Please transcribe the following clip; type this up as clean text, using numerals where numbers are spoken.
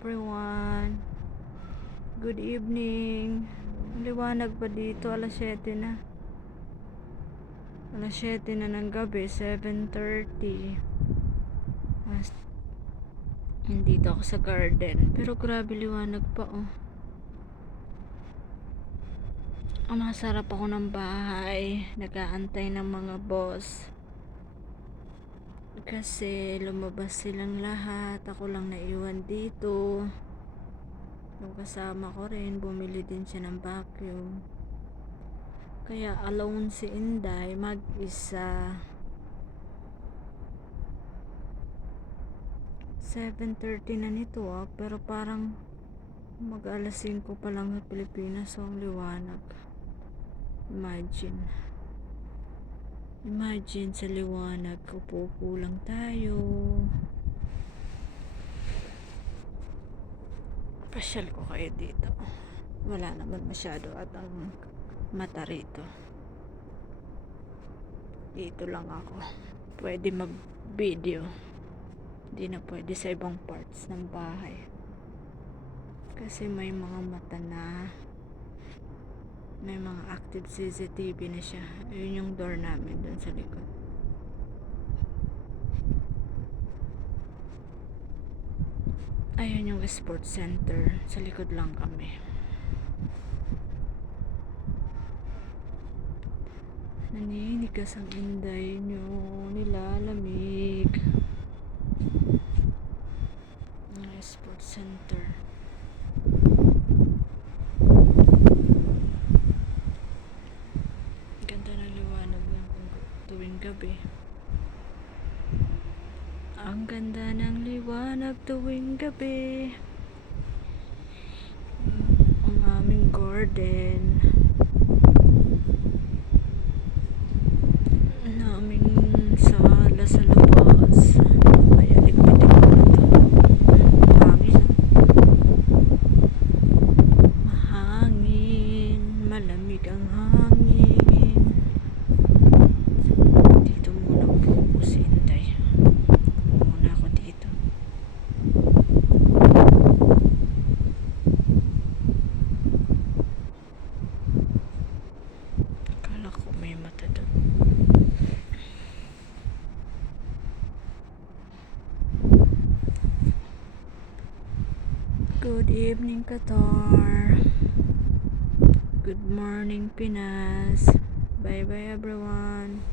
everyone. Good evening. Liwanag pa dito, alas 7 na. Alas 7 na ng gabi, 7:30. Nandito ako sa garden. Pero grabe liwanag pa oh. Masarap ako ng bahay. Nag-aantay ng mga boss. Kasi lumabas silang lahat, ako lang naiwan dito. Yung kasama ko rin, bumili din siya ng vacuum. Kaya alone si Inday, mag-isa. 7:30 na nito pero parang mag-alas 5 pa lang sa Pilipinas, so ang liwanag. Imagine sa liwanag, upo lang tayo. Pasyal ko kayo dito. Wala naman masyado at ang mata rito. Dito lang ako. Pwede mag-video. Hindi na pwede sa ibang parts ng bahay. Kasi may mga mata na. May mga active CCTV na siya. Ayun yung door namin doon sa likod. Ayun yung sports center. Sa likod lang kami. Naninigas ang Inday nyo. Nilalamig. Sports center. Ganda ng liwanag yan tuwing gabi. Ang ganda ng liwanag tuwing gabi. Ang aming garden. Naming sala sa labas. Kaya ligpitin ko na to. Hangin. Mahangin. Malamig ang hangin. Dito muna po si Inday. Muna ako dito. Akala ko may mata doon. Good evening, Qatar. Good morning, Pinas. Bye bye, everyone.